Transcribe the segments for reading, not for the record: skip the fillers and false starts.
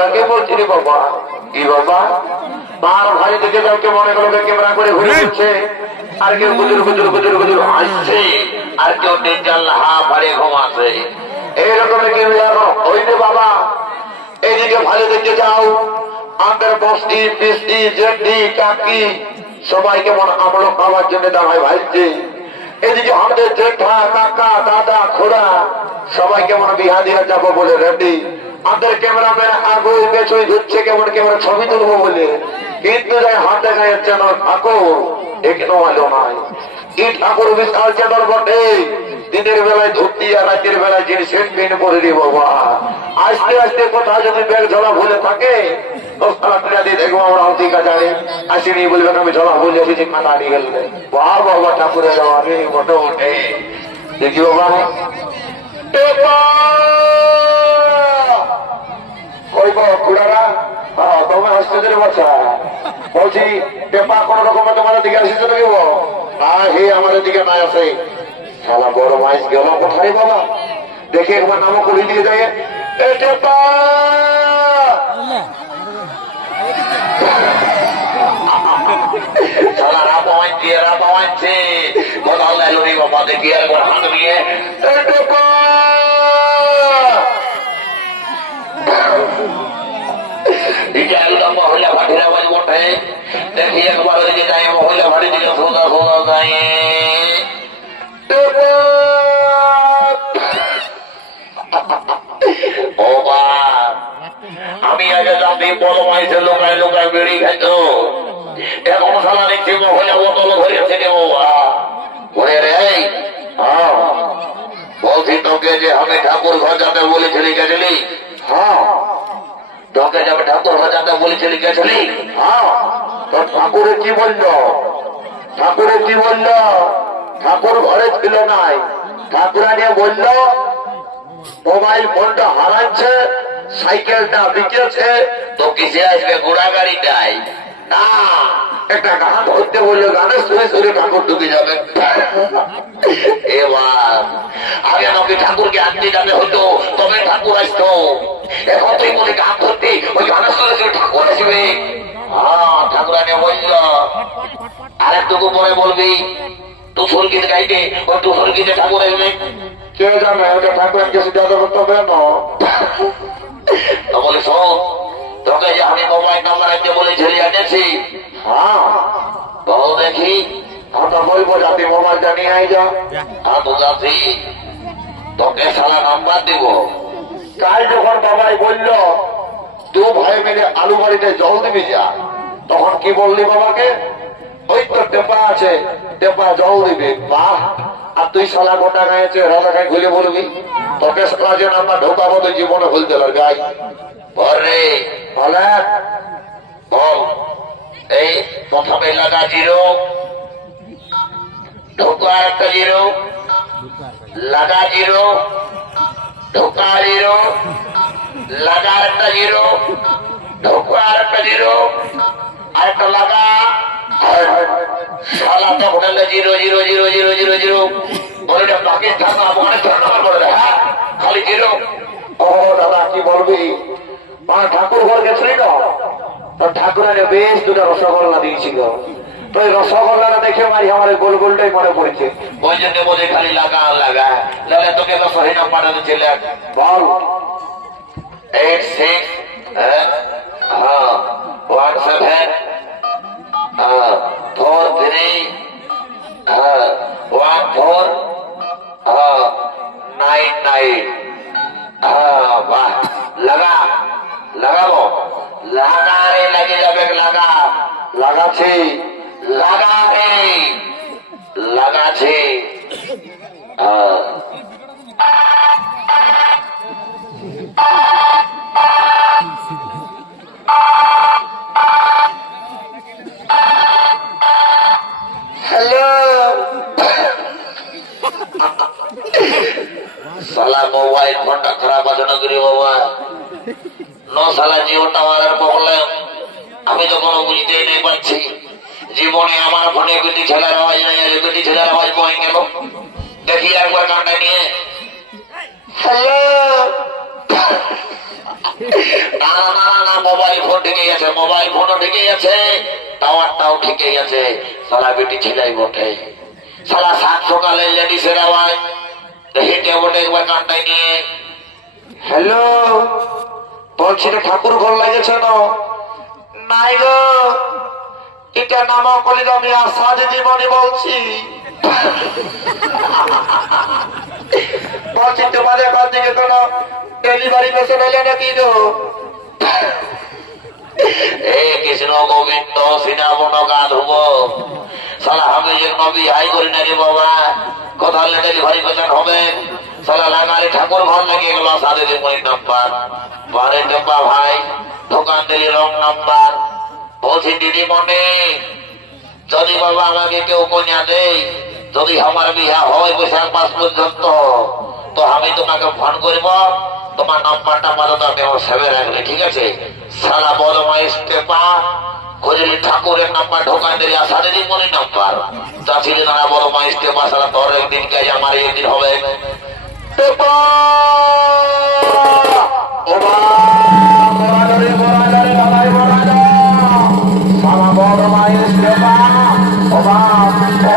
তোরাকে বলছি রে বাবা। কি বাবা? মার ভাই দেখে যাও, কে মনে করবে ক্যামেরা করে ঘুরে ঘুরছে, আর কেউ গুজুর গুজুর গুজুর গুজুর হাসছে, আর কেউ ডেঞ্জাল হা পারে ঘুমাচ্ছে। এইরকম কেউ ওই রে বাবা। এইদিকে ভালো দেখতে যাও, আমাদের বস্তি মিস্তি জেঠি কাকি সবাই কেমন আমলো খাওয়ার জন্য দাঁড়ায় ভাইছে। এদিকে আমাদের জেঠা কাকা দাদা খোড়া সবাই কেমন বিহা দিয়ে যাবো বলে রেডি। আমাদের ক্যামেরাম্যান আগুই পেছনে ঘুরছে কেমন কেমন ছবি তুলবো বলে, কিন্তু যাই হাতে গায়ে চ্যানেল ঠাকুর এখানে আলো নাই। কি ঠাকুর বিশাল চ্যানেল বটে, দিনের বেলায় ধুতি আর রাতের বেলায় জিনিস পেন করে দিব বাবা। আস্তে আস্তে কোথাও যদি ব্যাগ ঝোলা ভুলে থাকে দেখবো আমরা অধিকা জানি আসিনি বলবেন আমি ঝোলা ভুলে এসেছি কাটা নিয়ে গেলে বাহ বাবা ঠাকুরের আমি মোটে ওঠে দেখি বাবা। কই গো খুড়ারা, তোমরা হাসতে বাচ্চা বলছি পেপা কোন রকম তোমাদের দিকে আসিস নাকি? না হে আমাদের দিকে নাই আসে। শালা বড় মাইস গেল কোথায় বাবা, দেখে একবার নামও করে দিয়ে যায়। বাবা দেখি একবার হাত নিয়ে মহিলা ভাটির আওয়াজ বটে। দেখি একবার ওইদিকে যাই, মহিলা ভাটি দিকে সোজা সোজা যায়। আমি আগে জানি বড় মাইসে লোকায় লোকায় বেড়ি খাইত, এখন সালা দেখছি মহিলা বোতল ধরেছে রে বাবা। ঘুরে রে বলছি তোকে যে আমি ঠাকুর ঘর যাতে বলেছিলি গেছিলি? হ্যাঁ। তোকে যাবে ঠাকুর ঘর যাতে বলেছিলি গেছিলি? হ্যাঁ। তো ঠাকুরে কি বলল? ঠাকুরে কি বলল? ঠাকুর ঘরে ছিল নাই, ঠাকুরানিয়া বলল মোবাইল ফোনটা হারাচ্ছে, সাইকেলটা বিকেছে, তো কিসে আসবে ঘোড়া গাড়িটাই না। একটা গান ধরতে বললো, গানের সুরে সুরে ঠাকুর ঢুকে যাবে। এবার আগে আমাকে ঠাকুরকে আনতে যাবে হতো, তবে ঠাকুর আসতো। এখন তুই বলে গান ধরতে ওই গানের সুরে সুরে ঠাকুর আসবে। হ্যাঁ ঠাকুরানি বলল। আর একটুকু পরে বলবি টুসুল গীত গাইতে, ওই টুসুল গীতে ঠাকুর আসবে। কে জানে ওটা ঠাকুর কিছু যাতে করতে হবে না। বলে শোন, তোকে যে আমি মোবাইল নাম্বার আনতে বলে ছেলে আনেছি। হ্যাঁ বল দেখি। আমরা বলবো যাতে মোবাইলটা নিয়ে আই যা। হ্যাঁ তো যাচ্ছি, তোকে সারা নাম্বার দিব। তাই যখন বাবাই বলল দু ভাই মিলে আলু বাড়িতে জল দিবি যা, তখন কি বললি বাবাকে? ওই তো টেপা আছে, টেপা জল দিবে। বাহ, আর তুই সালা গোটা গায়েছে রাজা গায়ে ঘুরে বলবি তোকে সালা যেন আমরা ঢোকাবো তো জীবনে ভুলতে পার গাই রে বলে। বল এই প্রথমে লাগা জিরো, ঢোকা একটা জিরো, লাগা জিরো, ঢোকা জিরো, লাগা একটা জিরো, ঢোকা একটা জিরো, আর একটা লাগা। সালা তো হোটেলে zero zero zero zero zero zero. বলে পাকিস্তান আফগানিস্তান নাম্বার বলে হ্যাঁ খালি জিরো। ও দাদা কি বলবি, মানে ঠাকুর ঘর গেছিলি না, তো ঠাকুরের বেশ দুটো রসগোল্লা দিয়েছিল। তো এই রসগোল্লাটা দেখে মারি আমার গোল গোলটাই মনে পড়েছে। ওই জন্য বলে খালি লাগা লাগা, নাহলে তোকে তো সহি নাম্বার দিয়েছিল। বল 86 হ্যাঁ 17 43 14 99। বাহ, লাগা লাগাবো, লাগা রে লাগে যাবে, লাগা লাগাছি, লাগা রে লাগাছি। হ্যালো সালা মোবাইল ফোনটা খারাপ আছে না করি বাবা? নো সালা জিও টাওয়ারের প্রবলেম, আমি তো কোনো বুঝতেই নেই পাচ্ছি। জীবনে আমার ফোনে বেটি ছেলের আওয়াজ নেই, আর বেটি ছেলের আওয়াজ বয়ে গেল। দেখি একবার কানটা নিয়ে হ্যালো না না না না, মোবাইল ফোন ঠিকই আছে, মোবাইল ফোনও ঠিকই আছে, টাওয়ারটাও ঠিকই আছে। সালা বেটি ছেলেই বটে, সালা সাত সকালে লেডিসের আওয়াজ হেঁটে বটে একবার কানটাই নিয়ে। হ্যালো, বলছি রে ঠাকুর ঘর লাগেছে না? নাই গো, এটা নামা কলি আমি আশা দিদিমণি বলছি। বলছি তোমাদের ঘর থেকে কোন ডেলিভারি পেশেন্ট হইলে নাকি গো? এ কৃষ্ণ গোবিন্দ সিনাবন গা ধুব, সালা আমি এরকম বিহাই করি না রে বাবা, কোথাও ডেলিভারি পেশেন্ট হবে? সালা লাগালে ঠাকুর ঘর লাগিয়ে গেল সাদে দিদিমণির নাম্বার, বারে টপা ভাই দোকান দিলি রং নাম্বার। বলছি দিদিমণি, যদি বাবা আমাকে কেউ কন্যা দেয়, যদি আমার বিয়া হয় বৈশাখ মাস পর্যন্ত, তো আমি তোমাকে ফোন করব, তোমার নাম্বারটা পাঠাতে আমি আমার সেভে রাখলে, ঠিক আছে? সারা বদমা স্টেপা খোঁজলি ঠাকুরের নাম্বার ঢোকান দিলি আসা দিদিমণির নাম্বার চাচ্ছিলি না বদমা স্টেপা, সারা তোর একদিন কাজ আমার একদিন হবে। টেপা ওবা মোরালে মোরালে বাবাই মোরালে সারা বদমা স্টেপা ওবা ওবা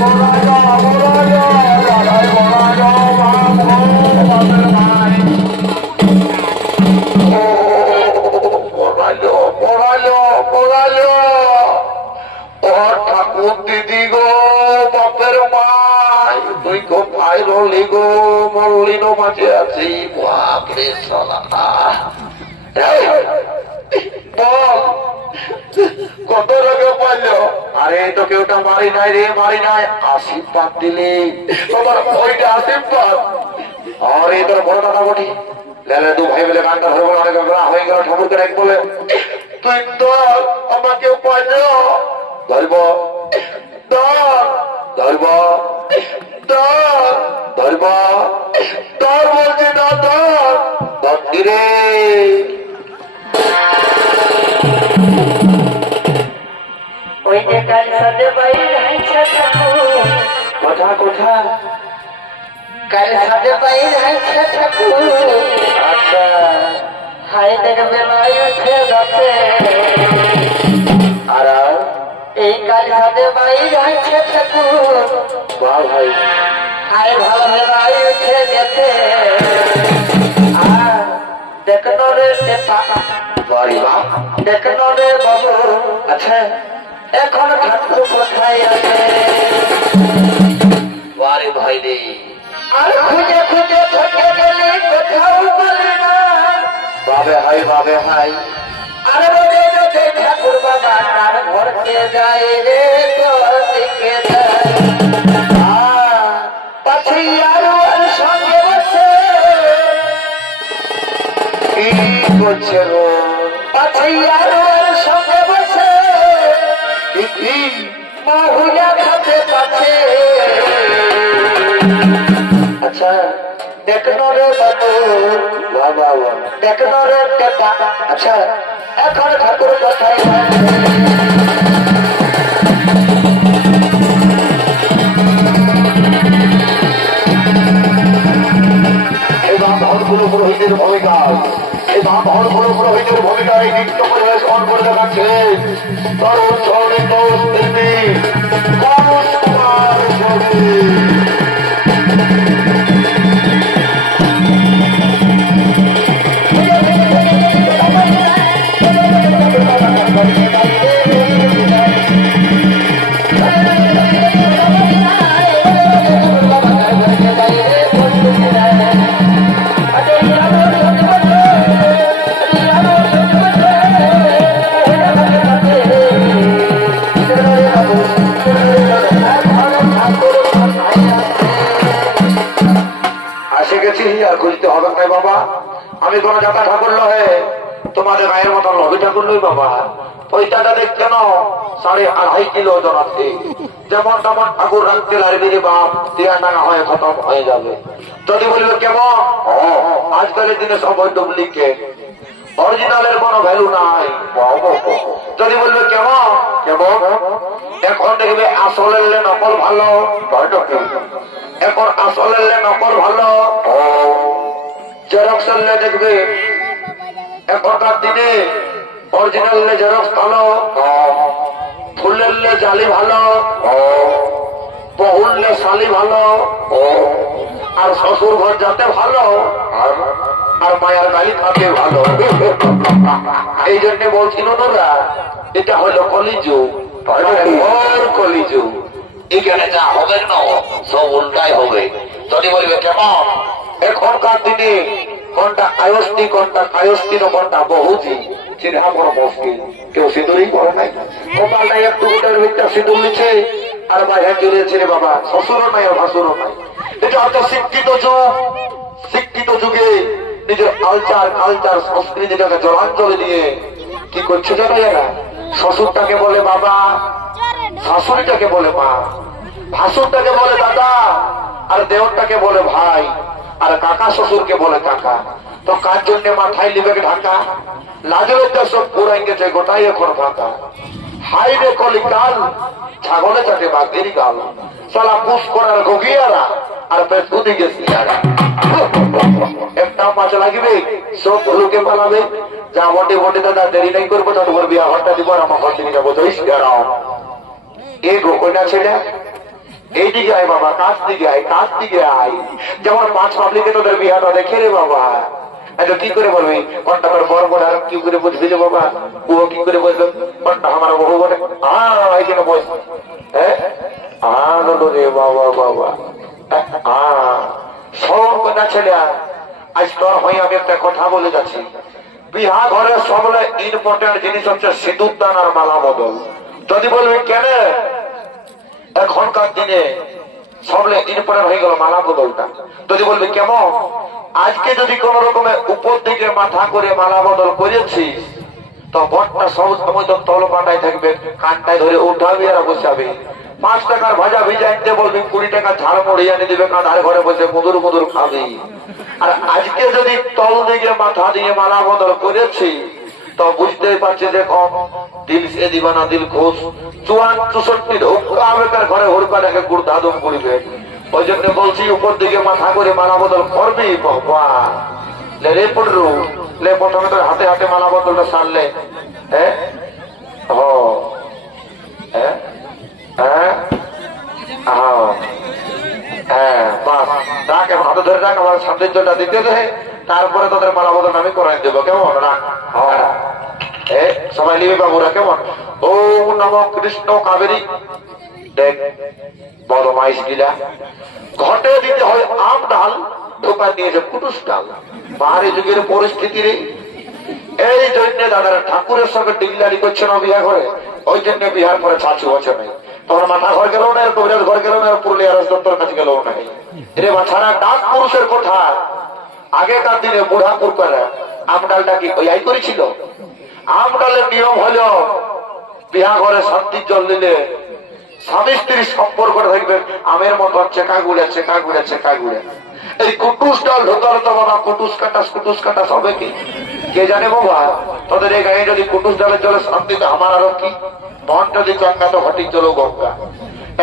মোরালে মোরালে বাবাই মোরালে ঠাকুর দিদি গো, বাপের মাই তুই গো ভাই রলি গো, মল্লিনো মাঝে আছি। বাপরে সালা, বল কত রোগে পাইল? আরে তোকে ওটা মারি নাই রে, মারি নাই, আশীর্বাদ দিলে তোমার ওইটা আশীর্বাদ। আরে তোর বড় দাদা বটি লেলে দু ভাই মিলে গানটা ধরবো, অনেক হয়ে গেল ঠাকুরকে ডাক বলে তুই ধর আমাকে পাইল, ধরব ধরব ধরব ধর বলছি না, ধর ভক্তি রে। ওই যে কাল সাথে বাইরে হাইছে ঠাকুর, কোথা কোথা? কাল সাথে বাইরে হাইছে ঠাকুর, আচ্ছা হাই দেখবে নয় উঠে যাচ্ছে। আর এই কাল সাথে বাইরে হাইছে ঠাকুর, বাহ ভাই, হাই ভালো বেলায় উঠে গেছে। আর দেখনো রে বাড়ি বা দেখনো রে বাবু, আচ্ছা এখন ঠাকুর কোথায় আছে? বাড়ি ভাই রে, আর খুঁজে খুঁজে থেকে গেলে কোথাও বলে না। বাবে হাই বাবে হাই, আর রোজে রোজে ঠাকুর বাবা তার ঘরকে যায় রে, দিকে যায়। পাছে আরো আর সঙ্গে বসে, কি করছে গো? পাছে আরো আর সঙ্গে বসে, কি মহুয়া খাতে পাছে। আচ্ছা দেখনো রে বাবু, বাবা দেখনো রে টেপা, আচ্ছা এখন ঠাকুর কোথায় আছে? এবার ধনগুলো পুরোহিতের ভূমিকা, এবার ধনগুলো পুরোহিতের ভূমিকা এই নৃত্য পরিবেশ অন করে দেখাচ্ছে তরুণ সৌরিত শিল্পী পরশ কুমার চৌধুরী। আর খুঁজতে হবে না বাবা, আমি কোন জাতা ঠাকুর নহে, তোমাদের গায়ের মতন লবি ঠাকুর নই বাবা। পয়সাটা দেখছে না 2.5 কিলো ওজন আছে, যেমন তেমন ঠাকুর রাখতে লাগবে রে বাপ, দিয়া টাকা হয়ে খতম হয়ে যাবে। যদি বলবে কেমন, আজকালের দিনে সব ডুপ্লিকেট, অরিজিনালের কোনো ভ্যালু নাই। যদি বলবে কেমন কেমন, এখন দেখবে আসলের নকল ভালো, এখন আসলের নকল ভালো। জেরক্স আনলে দেখবে এখনকার দিনে অরিজিনাল জেরক্স ভালো, ফুলের জালি ভালো, বহুল শালি ভালো, আর শ্বশুর ঘর যাতে ভালো, আর মায়ের গালি খাতে ভালো। এই জন্য বলছিল তোরা এটা হলো কলিযুগ, কলিযুগ। এখানে যা হবে না সব উল্টাই হবে। যদি বলবে কেমন এখনকার দিনে কোনটা আয়স্তি কোনটা কায়স্তি কোনটা বহুজি চিন্তা বড় মুশকিল। কেউ সিঁদুরই করে নাই, কপালটা একটু উঠের ভিতরে সিঁদুর নিচ্ছে আর বাইরে চলেছে রে বাবা, শ্বশুরও নাই আর ভাসুরও নাই। এটা হচ্ছে শিক্ষিত যুগ। শিক্ষিত যুগে নিজের কালচার সংস্কৃতিটাকে জলাঞ্জলি দিয়ে কি করছে জানো এরা? শ্বশুরটাকে বলে বাবা, শাশুড়িটাকে বলে মা, ভাসুরটাকে বলে দাদা, আর দেওরটাকে বলে ভাই, আর কাকা শ্বশুরকে বলে কাকা। তো কার জন্য মাথায় লিবে ঢাকা? লাজলের সব পুরাই গেছে, গোটাই এখন ফাঁকা। হাই রে কলিকাল, ছাগলে চাটে বাঘের গাল, সালা পুষ করার গগিয়ারা আর বেশ উদি গেছি। একটা মাছ লাগিবে সব ভুলুকে পালাবে। যা বটে বটে দাদা দেরি নাই করবো, তা তোমার বিয়া ঘরটা দিব আর আমার ঘর থেকে যাবো। এই গোকইনা ছেলে এইদিকে আয় বাবা, কাছ দিকে আয়, কাছ দিকে আয়। যেমন পাঁচ পাবলিকে তোদের বিয়াটা দেখে রে বাবা। আচ্ছা কি করে বলবি কোনটা তোর বড় বড়, আর কি করে বুঝবি রে বাবা? ও কি করে বলবে কোনটা আমার বহু বলে? এখানে বস। হ্যাঁ রে বাবা বাবা। সব কথা ছেলে, আজ তোর হয়ে আমি একটা কথা বলে যাচ্ছি। বিহা ঘরে সবলে ইম্পর্টেন্ট জিনিস হচ্ছে সিঁদুর দান আর মালা বদল। যদি বলবি কেন এখনকার দিনে সবলে ইম্পর্টেন্ট হয়ে গেল মালা বদলটা, যদি বলবি কেমন? আজকে যদি কোন রকমের উপর দিকে মাথা করে মালা বদল করেছি, তো বটটা সব সময় তো তল পাটাই থাকবে, কানটায় ধরে উঠাবি আর বসাবি। 5 টাকার ভাজা ভিজা আনতে বলবি, 20 টাকা ঝাল মুড়ি এনে দিবে, কাঁধার ঘরে বসে মুদুর মুদুর খাবি। আর আজকে যদি তল দিকে মাথা দিয়ে মালা বদল করেছি, তো বুঝতেই পারছি যে কম দিল সে দিবানা দিল খুশ। 64 ঢোকা বেকার ঘরে হুড়কা দেখে গুড় দাদম করিবে। ওই জন্য বলছি উপর দিকে মাথা করে মালা বদল করবি বাবা। রে পড়লু লে, প্রথমে তোর হাতে হাতে মালা বদলটা সারলে। হ্যাঁ হ্যাঁ হ্যাঁ হ্যাঁ বাস রাখ, এখন হাতে ধরে রাখ, আমার সান্নিধ্যটা দিতে দে, তারপরে তোদের মালা বদল আমি করাই দেবো। কেমন? রাখ সবাই নিবে বাবুরা। কেমন? ও নম কৃষ্ণ কাবেরী। দেখ বদমাইশ গিলা, ঘটে দিতে হয় আম ডাল, ঢোকা দিয়েছে কুটুস ডাল। বাহারি যুগের পরিস্থিতি রে। এই জন্য দাদারা ঠাকুরের সঙ্গে ডিগলারি করছে না বিয়া করে। ওই জন্য বিহার পরে 6 বছর নেই। তখন মাথা ঘর গেল না, কবিরাজ ঘর গেল না, পুরুলিয়া রাজদত্তর কাছে গেল না। রে বাছারা ডাক পুরুষের কথা। আগেকার দিনে বুড়া পুরকারা আম ডালটা কি ওই করেছিল? আম ডালের নিয়ম হলো বিহা ঘরে শান্তির জল দিলে স্বামী স্ত্রীর সম্পর্ক থাকবে আমের মতো চেকা গুড়ে চেকা গুড়ে চেকা গুড়ে। এই কুটুস ডাল ঢোকার তো বাবা কুটুস কাটাস হবে কি কে জানে বাবা? তোদের এই গায়ে যদি কুটুস ডালের জলে শান্তিতে আমার আরো কি মন যদি চঙ্গা তো ঘটির জল গঙ্গা।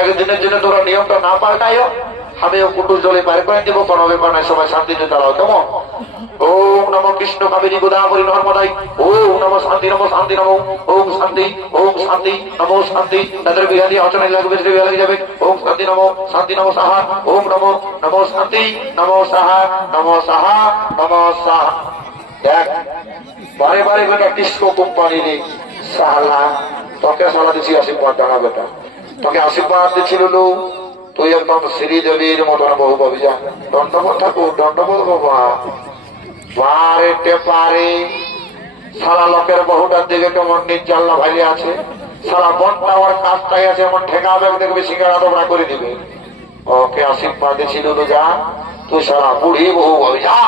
একদিনের জন্য তোরা নিয়মটা না পাল্টাইও, আমিও কুটুস জলে পার করে দিব, কোনো ব্যাপার নাই, সবাই শান্তিতে দাঁড়াও। কেমন? ওম নম কৃষ্ণ কাবেরী গোদাবরী নর্মদাই। ওম নম শান্তি নম শান্তি নম। ওম শান্তি নম শান্তি। তাদের বিহা দিয়ে অচনাই লাগবে, বিহা লেগে যাবে। ওম শান্তি নম সাহা। ওম নম শান্তি নম সাহা নম সাহা নম সাহা। দেখ বারে বারে বেটা টিস্কো কোম্পানি রে সাহালা, তোকে সালা দিচ্ছি আশীর্বাদ জানা বেটা, তোকে আশীর্বাদ দিচ্ছিল তুই একদম শ্রীদেবীর মতন বহু পাবি। যা দণ্ডবোধ ঠাকুর, দণ্ডবোধ বাবা। পারে পারে সারা লোকের বহুটার দিকে কেমন নির্জাল্লা ভাইলে আছে, সারা বনটা ওর কাজটাই আছে, এমন ঠেকাবে দেখবে সিঙ্গারা তোমরা করে দিবে। ওকে আশীর্বাদ দিছিল যা, তুই সারা বুড়ি বহু ভাবি। যা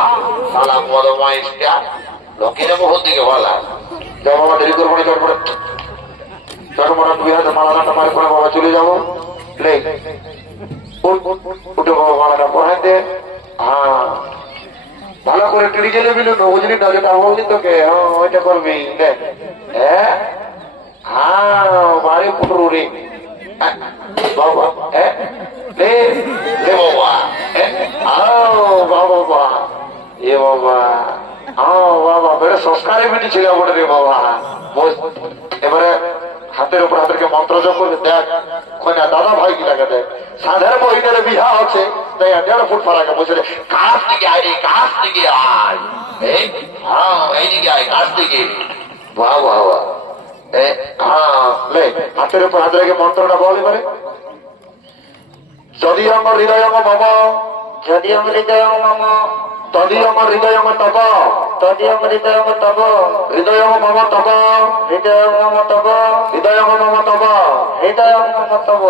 সালা বদমাইশটা লোকের বহুর দিকে বলা। যা বাবা দেরি করবো না, চটপটে চটপটা দুই হাতে মালাটা পার করে বাবা চলে যাবো। উঠে বাবা মালাটা পড়াই দে। হ্যাঁ ভালো করে টিড়ি গেলে বিলু বুঝলি না, যেটা বললি তোকে ওইটা করবি। দেখ হ্যাঁ বাড়ি পুটরু রে বাবা। বাবা এ বাবা ও বাবা বেড়ে সংস্কারে বেটি ছিল বটে রে বাবা এবারে হাতের উপর হাতের মন্ত্র জপ করে দেখ কইনা দাদা ভাই কি লাগে দেখ সাধারণ মহিলার বিহা হচ্ছে তাই 1.5 ফুট ফারাকে বসে কাছ থেকে আয় রে কাছ থেকে আয় এই হ্যাঁ এইদিকে আয় কাছ থেকে বাহ বাহ বাহ হ্যাঁ লে হাতের উপর হাত রেখে মন্ত্রটা বল এবারে যদি আমার হৃদয় মম যদি অমৃতয় মম তদি আমার হৃদয় তব তদি অমৃতয় তব হৃদয় মম তব হৃদয় মম তব হৃদয় মম তব হৃদয় মম তব।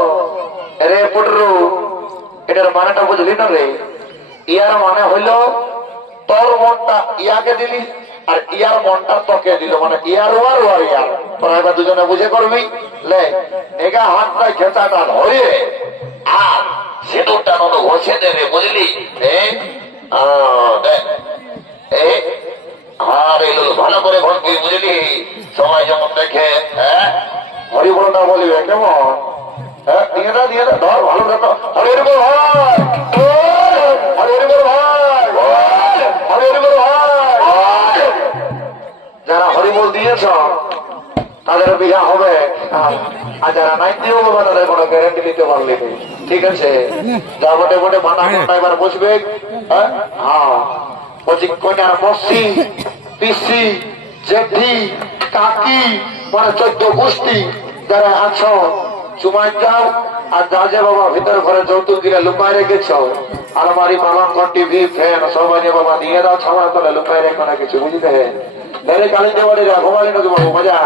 রে পুটরু এটার মানেটা বুঝলি না রে ইয়ার মানে হইল তোর মনটা ইয়াকে দিলি আর ইয়ার মনটা তোকে দিল মানে ইয়ার ওয়ার ওয়ার ইয়ার তোরা এবার দুজনে বুঝে করবি লে এগা হাতটা খেঁচাটা ধরে আর সেতুরটা মতো ঘষে দেবে বুঝলি আর এগুলো ভালো করে ঘটবি বুঝলি সময় যেমন দেখে হ্যাঁ হরি বলটা বলিবে কেমন হ্যাঁ দিয়ে দা ধর ভালো দেখো হরি বল ভাই হরি বল ভাই হরি বল ভাই যারা হরি বল দিয়েছ তাদের বিঘা হবে আর যারা নাই দিও বাবা তাদের কোনো গ্যারান্টি দিতে পারলে ঠিক আছে যা বটে বটে বানা ঘন্টা এবার বসবে হ্যাঁ বলছি কন্যার মসি পিসি জেঠি কাকি মানে 14 গোষ্ঠী যারা আছো চুমাই যাও আর যা যা বাবা ভিতর ঘরে যৌতুক গিরা লুকায় রেখেছ আলমারি পালঙ্ক টিভি ফ্যান সবাই বাবা দিয়ে দাও ছাওয়া তলে লুকায় রেখো না কিছু বুঝতে কালী দেওয়ারে ঘুমালি না বাবু মজা